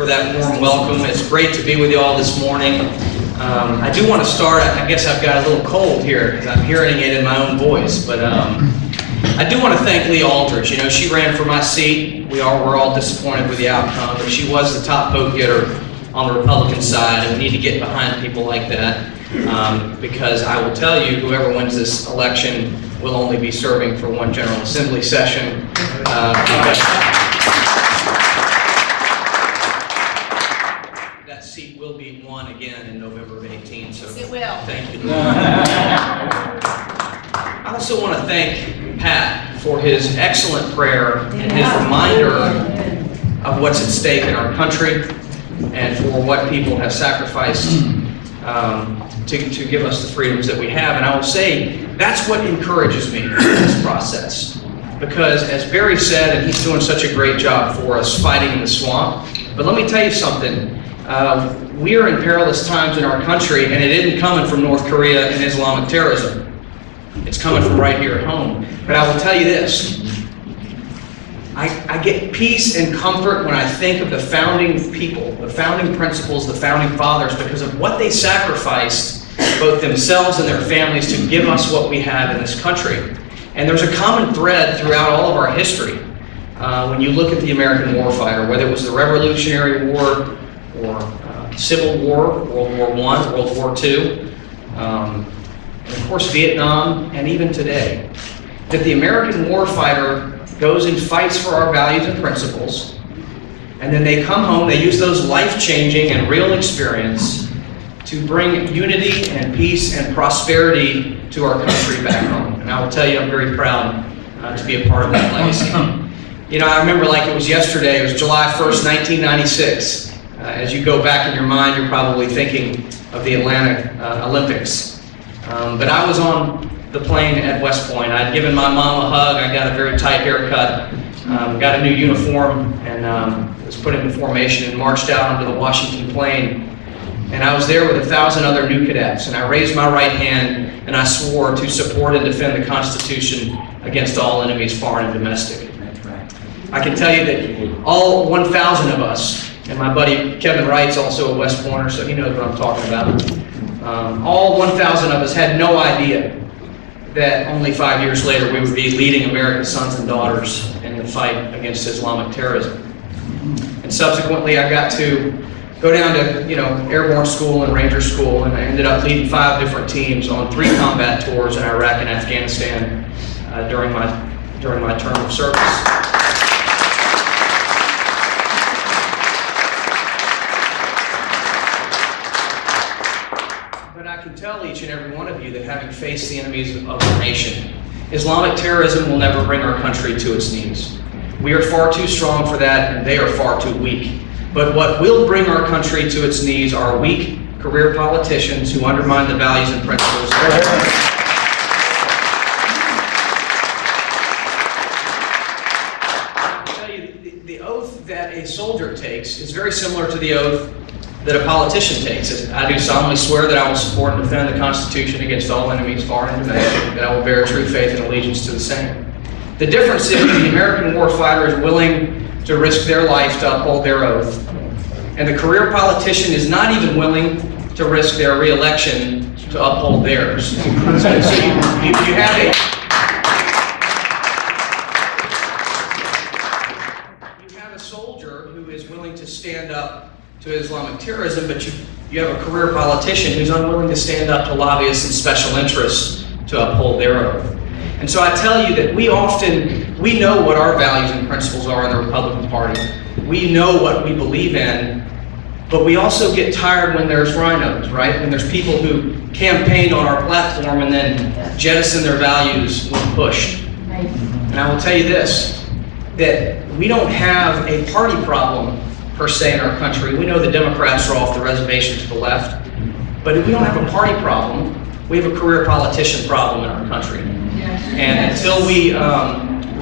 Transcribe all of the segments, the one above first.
for that warm welcome. It's great to be with you all this morning. I do want to start, I guess I've got a little cold here because I'm hearing it in my own voice, but I do want to thank Lee Aldridge. You know, she ran for my seat. We're all disappointed with the outcome, but she was the top vote getter on the Republican side, and we need to get behind people like that because I will tell you, whoever wins this election will only be serving for one General Assembly session. That seat will be won again in November of 18. So it will. Thank you. I also want to thank Pat for his excellent prayer and his reminder of what's at stake in our country and for what people have sacrificed to give us the freedoms that we have. And I will say, that's what encourages me in this process. Because as Barry said, and he's doing such a great job for us fighting in the swamp, but let me tell you something. We are in perilous times in our country, and it isn't coming from North Korea and Islamic terrorism. It's coming from right here at home. But I will tell you this. I get peace and comfort when I think of the founding people, the founding principles, the founding fathers, because of what they sacrificed, both themselves and their families, to give us what we have in this country. And there's a common thread throughout all of our history. When you look at the American warfighter, whether it was the Revolutionary War or Civil War, World War I, World War II, and of course Vietnam, and even today, that the American warfighter goes and fights for our values and principles, and then they come home, they use those life-changing and real experience to bring unity and peace and prosperity to our country back home. And I will tell you, I'm very proud to be a part of that legacy. You know, I remember like it was yesterday, it was July 1st, 1996. As you go back in your mind, you're probably thinking of the Atlanta Olympics. But I was on the plane at West Point. I'd given my mom a hug. I got a very tight haircut, got a new uniform, and was put into formation and marched out onto the Washington Plain. And I was there with 1,000 other new cadets, and I raised my right hand and I swore to support and defend the Constitution against all enemies, foreign and domestic. I can tell you that all 1,000 of us, and my buddy Kevin Wright's also a West Pointer, so he knows what I'm talking about. All 1,000 of us had no idea that only 5 years later we would be leading America's sons and daughters in the fight against Islamic terrorism. And subsequently I got to go down to, airborne school and ranger school, and I ended up leading 5 different teams on 3 combat tours in Iraq and Afghanistan during my term of service. But I can tell each and every one of you that having faced the enemies of our nation, Islamic terrorism will never bring our country to its knees. We are far too strong for that, and they are far too weak. But what will bring our country to its knees are weak career politicians who undermine the values and principles. I can tell you, the oath that a soldier takes is very similar to the oath that a politician takes. I do solemnly swear that I will support and defend the Constitution against all enemies, foreign and domestic, that I will bear true faith and allegiance to the same. The difference is the American warfighter is willing to risk their life to uphold their oath, and the career politician is not even willing to risk their re-election to uphold theirs. So you have a soldier who is willing to stand up to Islamic terrorism, but you have a career politician who's unwilling to stand up to lobbyists and special interests to uphold their oath. And so I tell you that we know what our values and principles are in the Republican Party. We know what we believe in, but we also get tired when there's rhinos, right? When there's people who campaign on our platform and then jettison their values when pushed. And I will tell you this, that we don't have a party problem per se in our country. We know the Democrats are off the reservation to the left, but if we don't have a party problem, we have a career politician problem in our country. And until we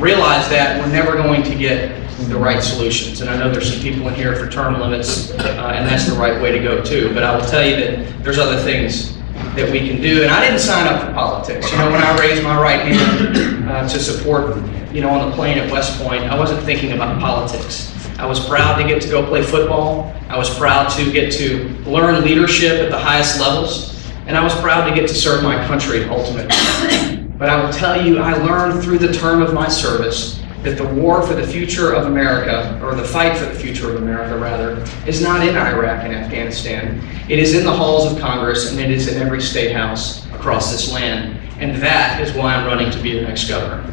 realize that, we're never going to get the right solutions. And I know there's some people in here for term limits, and that's the right way to go too. But I will tell you that there's other things that we can do. And I didn't sign up for politics. When I raised my right hand to support, on the plane at West Point, I wasn't thinking about politics. I was proud to get to go play football. I was proud to get to learn leadership at the highest levels. And I was proud to get to serve my country ultimately. But I will tell you, I learned through the term of my service that the war for the future of America, or the fight for the future of America rather, is not in Iraq and Afghanistan. It is in the halls of Congress, and it is in every state house across this land. And that is why I'm running to be your next governor.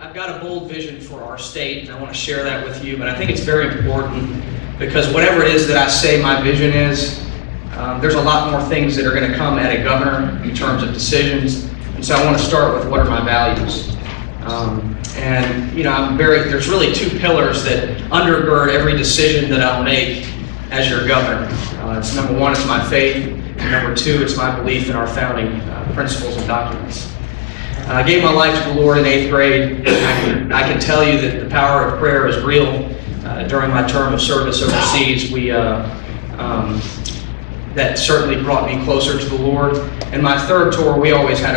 I've got a bold vision for our state, and I want to share that with you, but I think it's very important because whatever it is that I say my vision is, there's a lot more things that are going to come at a governor in terms of decisions, and so I want to start with what are my values. And you know, there's really two pillars that undergird every decision that I'll make as your governor. It's number one, it's my faith, and number two, it's my belief in our founding principles and documents. I gave my life to the Lord in 8th grade. I can tell you that the power of prayer is real. During my term of service overseas, that certainly brought me closer to the Lord. In my third tour, we always had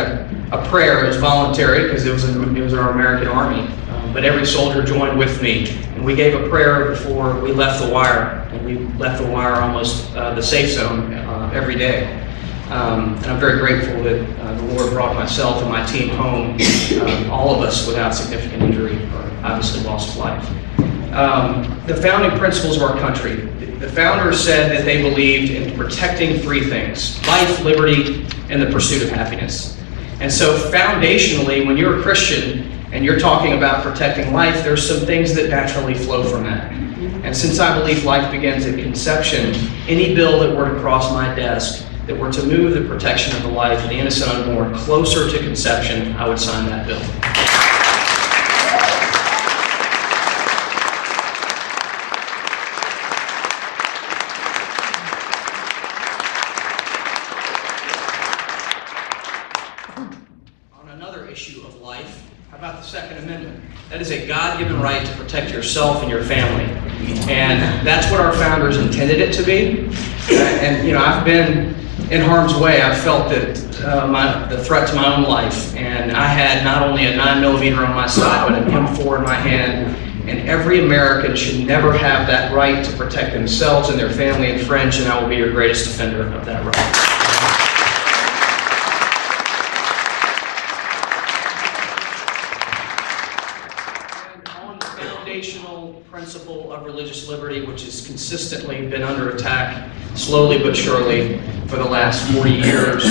a prayer. It was voluntary because it was in our American Army. But every soldier joined with me, and we gave a prayer before we left the wire. And we left the wire almost the safe zone every day. And I'm very grateful that the Lord brought myself and my team home, all of us without significant injury or obviously loss of life. The founding principles of our country. The founders said that they believed in protecting three things: life, liberty, and the pursuit of happiness. And so foundationally, when you're a Christian and you're talking about protecting life, there's some things that naturally flow from that. And since I believe life begins at conception, any bill that were to cross my desk that were to move the protection of the life of the innocent unborn closer to conception, I would sign that bill. On another issue of life, how about the Second Amendment? That is a God-given right to protect yourself and your family. And that's what our founders intended it to be. And you know, I've been in harm's way. I've felt that the threat to my own life, and I had not only a 9mm on my side, but an M4 in my hand. And every American should never have that right to protect themselves and their family and friends, and I will be your greatest defender of that right. Principle of religious liberty, which has consistently been under attack, slowly but surely, for the last 40 years.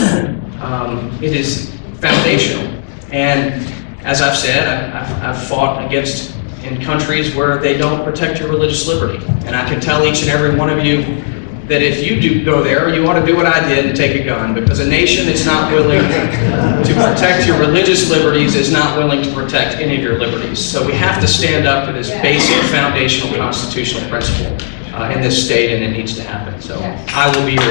It is foundational. And as I've said, I've fought against in countries where they don't protect your religious liberty. And I can tell each and every one of you that if you do go there, you ought to do what I did and take a gun, because a nation that's not willing to protect your religious liberties is not willing to protect any of your liberties. So we have to stand up to this basic foundational constitutional principle in this state, and it needs to happen. So I will be your...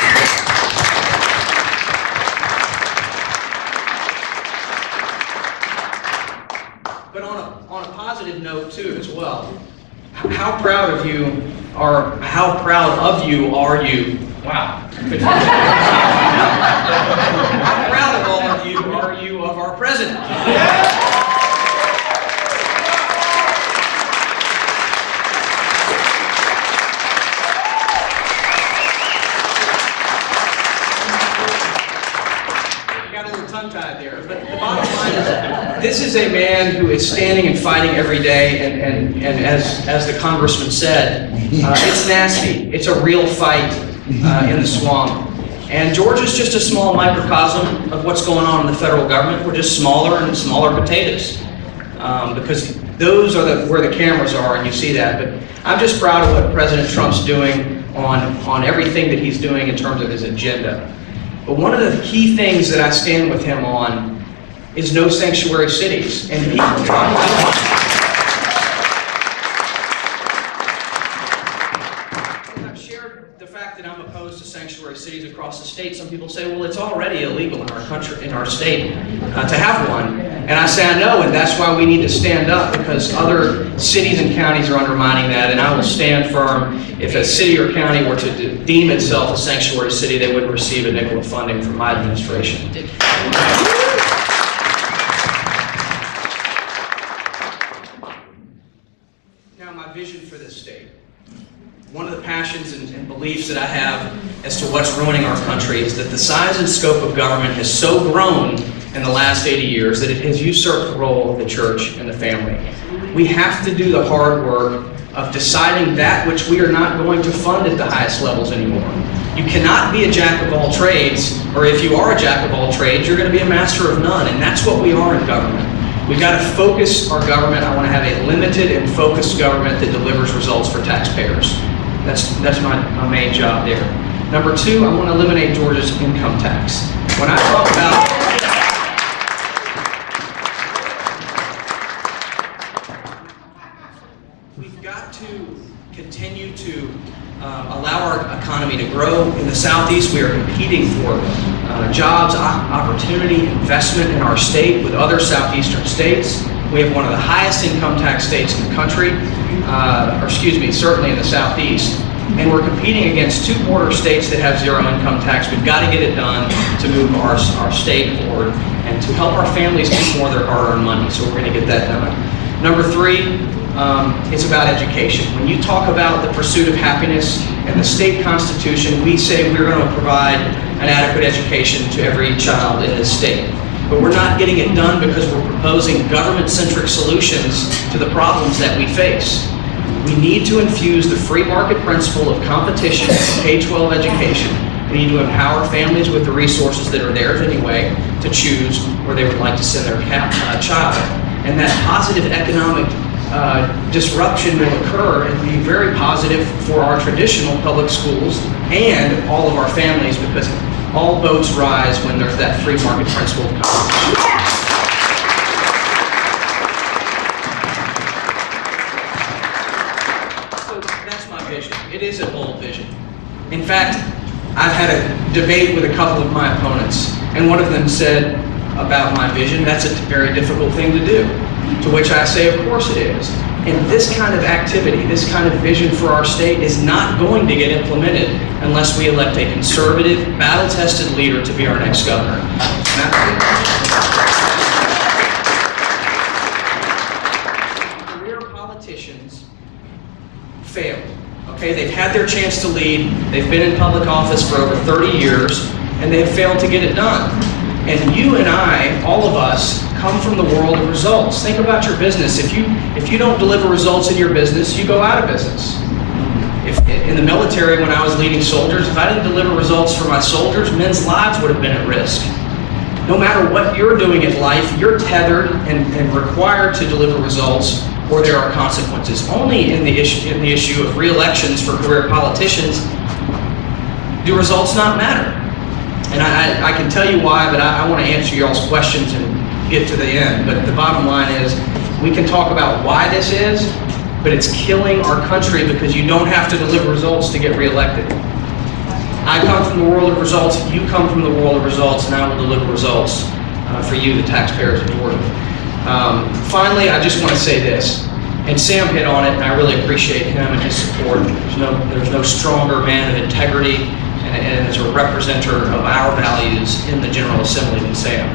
But on a positive note too as well, how proud of you are you? Wow. How proud of all of you are you of our president? You got a little tongue-tied there, but the bottom line is this is a man who is standing and fighting every day, and as the congressman said, it's nasty. It's a real fight in the swamp. And Georgia's just a small microcosm of what's going on in the federal government. We're just smaller and smaller potatoes because those are where the cameras are, and you see that. But I'm just proud of what President Trump's doing on everything that he's doing in terms of his agenda. But one of the key things that I stand with him on is no sanctuary cities. And people talk about sanctuary cities across the state. Some people say, well, it's already illegal in our country, in our state, to have one. And I say, I know, and that's why we need to stand up, because other cities and counties are undermining that, and I will stand firm. If a city or county were to deem itself a sanctuary city, they wouldn't receive a nickel of funding from my administration. vision for this state. One of the passions and beliefs that I have as to what's ruining our country is that the size and scope of government has so grown in the last 80 years that it has usurped the role of the church and the family. We have to do the hard work of deciding that which we are not going to fund at the highest levels anymore. You cannot be a jack of all trades, or if you are a jack of all trades, you're going to be a master of none, and that's what we are in government. We've got to focus our government. I want to have a limited and focused government that delivers results for taxpayers. That's my main job there. Number two, I want to eliminate Georgia's income tax. When I talk about we've got to continue to allow our economy to grow. In the Southeast, we are competing for jobs, opportunity, investment in our state with other Southeastern states. We have one of the highest income tax states in the country, certainly in the Southeast. And we're competing against two border states that have zero income tax. We've got to get it done to move our state forward and to help our families keep more of their hard-earned money. So we're going to get that done. Number three, it's about education. When you talk about the pursuit of happiness and the state constitution, we say we're going to provide an adequate education to every child in this state. But we're not getting it done because we're proposing government-centric solutions to the problems that we face. We need to infuse the free market principle of competition in K-12 education. We need to empower families with the resources that are theirs anyway to choose where they would like to send their child. And that positive economic disruption will occur and be very positive for our traditional public schools and all of our families, because all boats rise when there's that free market principle of competition. So that's my vision. It is a bold vision. In fact, I've had a debate with a couple of my opponents, and one of them said about my vision, that's a very difficult thing to do. To which I say, of course it is. And this kind of activity, this kind of vision for our state is not going to get implemented unless we elect a conservative, battle-tested leader to be our next governor. Career politicians fail. Okay, they've had their chance to lead, they've been in public office for over 30 years, and they've failed to get it done. And you and I, all of us, come from the world of results. Think about your business. If you don't deliver results in your business, you go out of business. If in the military, when I was leading soldiers, if I didn't deliver results for my soldiers, men's lives would have been at risk. No matter what you're doing in life, you're tethered and required to deliver results, or there are consequences. Only in the issue of re-elections for career politicians do results not matter. And I can tell you why, but I want to answer y'all's questions and get to the end. But the bottom line is, we can talk about why this is, but it's killing our country because you don't have to deliver results to get reelected. I come from the world of results, you come from the world of results, and I will deliver results for you, the taxpayers of Georgia. Finally, I just want to say this, and Sam hit on it, and I really appreciate him and his support. There's no stronger man of integrity and as a representative of our values in the General Assembly than Sam.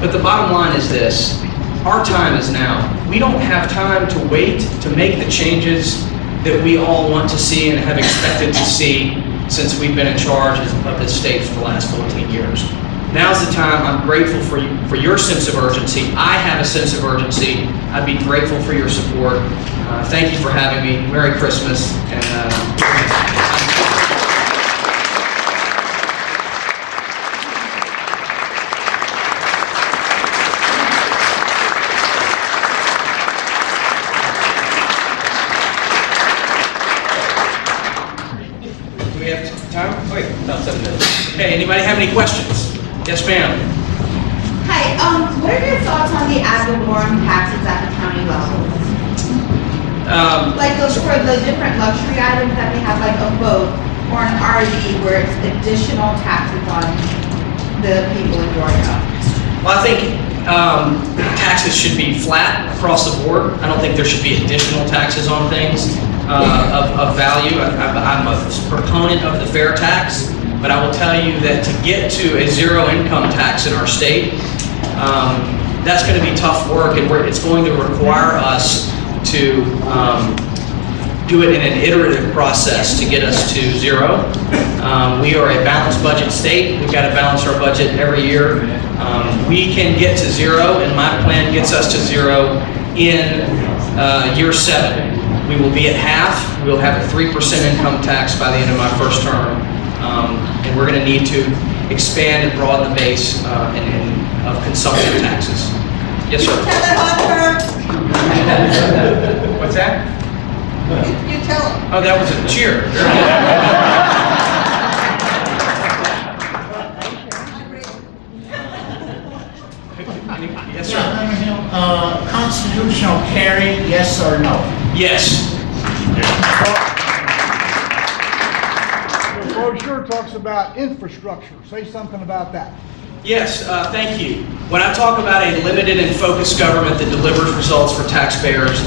But the bottom line is this, our time is now. We don't have time to wait to make the changes that we all want to see and have expected to see since we've been in charge of this state for the last 14 years. Now's the time. I'm grateful for your sense of urgency. I have a sense of urgency. I'd be grateful for your support. Thank you for having me. Merry Christmas. And okay, anybody have any questions? Yes, ma'am. Hi, what are your thoughts on the ad valorem taxes at the county level? Like those for the different luxury items that we have, like a boat or an RV, where it's additional taxes on the people in Georgia. Well, I think taxes should be flat across the board. I don't think there should be additional taxes on things of value. I'm a proponent of the fair tax. But I will tell you that to get to a zero income tax in our state, that's going to be tough work, and it's going to require us to do it in an iterative process to get us to zero. We are a balanced budget state. We've got to balance our budget every year. We can get to zero, and my plan gets us to zero in year 7. We will be at half. We'll have a 3% income tax by the end of my first term. And we're going to need to expand and broaden the base of consumption taxes. Yes, sir. Tell it, Hunter. What's that? You tell him. Oh, that was a cheer. Yes, sir. Constitutional carry, yes or no? Yes. The brochure talks about infrastructure. Say something about that. Yes, thank you. When I talk about a limited and focused government that delivers results for taxpayers,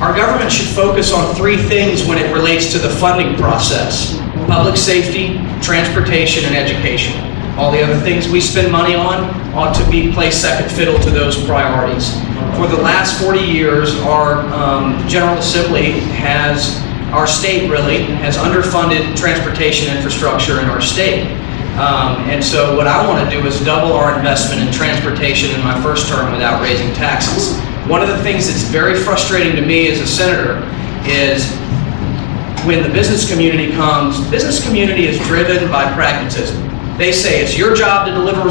our government should focus on 3 things when it relates to the funding process: public safety, transportation, and education. All the other things we spend money on ought to be placed second fiddle to those priorities. For the last 40 years, our General Assembly our state really, has underfunded transportation infrastructure in our state. And so what I want to do is double our investment in transportation in my first term without raising taxes. One of the things that's very frustrating to me as a senator is when the business community comes, business community is driven by pragmatism. They say it's your job to deliver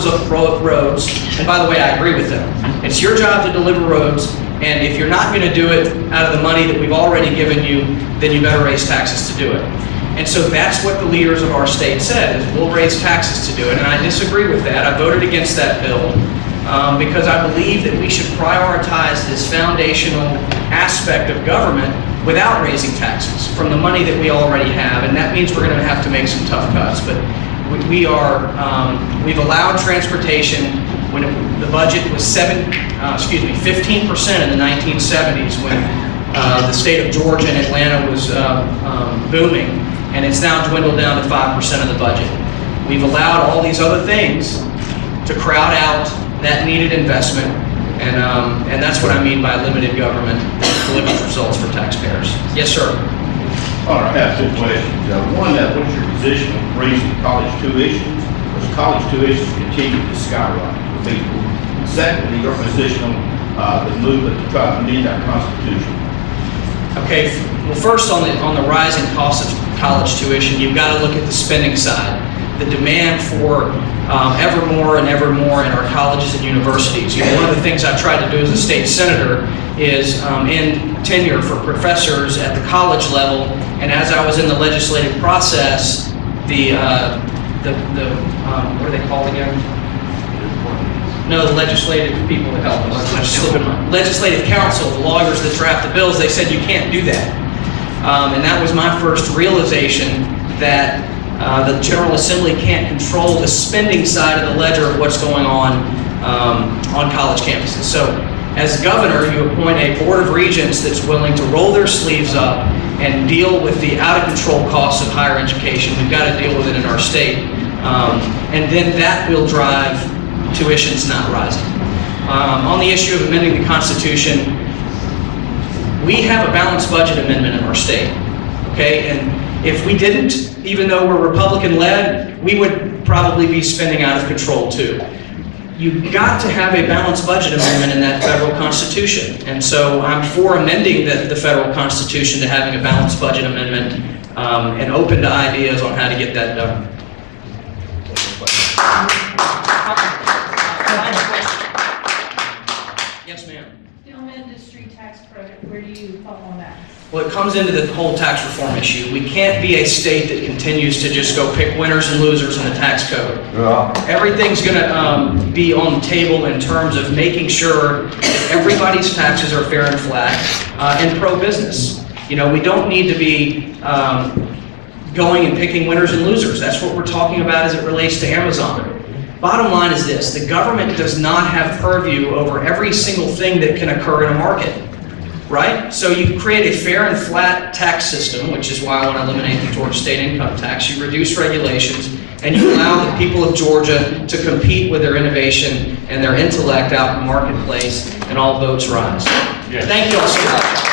roads, and by the way, I agree with them. It's your job to deliver roads, and if you're not going to do it out of the money that we've already given you, then you better raise taxes to do it. And so that's what the leaders of our state said, is we'll raise taxes to do it, and I disagree with that. I voted against that bill because I believe that we should prioritize this foundational aspect of government without raising taxes from the money that we already have, and that means we're going to have to make some tough cuts. But we've allowed transportation when the budget was 15% in the 1970s when the state of Georgia and Atlanta was booming, and it's now dwindled down to 5% of the budget. We've allowed all these other things to crowd out that needed investment, and that's what I mean by limited government that delivers results for taxpayers. Yes, sir. All right, I have 2 questions. One, what's your position on raising college tuitions? Because college tuitions continue to skyrocket for people. Secondly, your position on the movement to try to amend our Constitution. Okay, well, first on the rising cost of college tuition, you've got to look at the spending side. The demand for ever more and ever more in our colleges and universities. You know, one of the things I tried to do as a state senator is end tenure for professors at the college level, and as I was in the legislative process, the what are they called again? No, the legislative people that help us. Legislative council, the lawyers that draft the bills, they said you can't do that. And that was my first realization that the General Assembly can't control the spending side of the ledger of what's going on college campuses. So as governor, you appoint a board of regents that's willing to roll their sleeves up and deal with the out-of-control costs of higher education. We've got to deal with it in our state. And then that will drive tuitions not rising. On the issue of amending the Constitution, we have a balanced budget amendment in our state, okay? And if we didn't, even though we're Republican-led, we would probably be spending out of control too. You've got to have a balanced budget amendment in that federal Constitution. And so I'm for amending the federal Constitution to having a balanced budget amendment and open to ideas on how to get that done. Yes, ma'am. Film industry tax credit, where do you fall on that? Well, it comes into the whole tax reform issue. We can't be a state that continues to just go pick winners and losers in the tax code. Yeah. Everything's going to be on the table in terms of making sure that everybody's taxes are fair and flat and pro-business. You know, we don't need to be going and picking winners and losers. That's what we're talking about as it relates to Amazon. Bottom line is this: the government does not have purview over every single thing that can occur in a market. Right? So you create a fair and flat tax system, which is why I want to eliminate the Georgia state income tax. You reduce regulations, and you allow the people of Georgia to compete with their innovation and their intellect out in the marketplace, and all boats rise. Yes. Thank you all so much.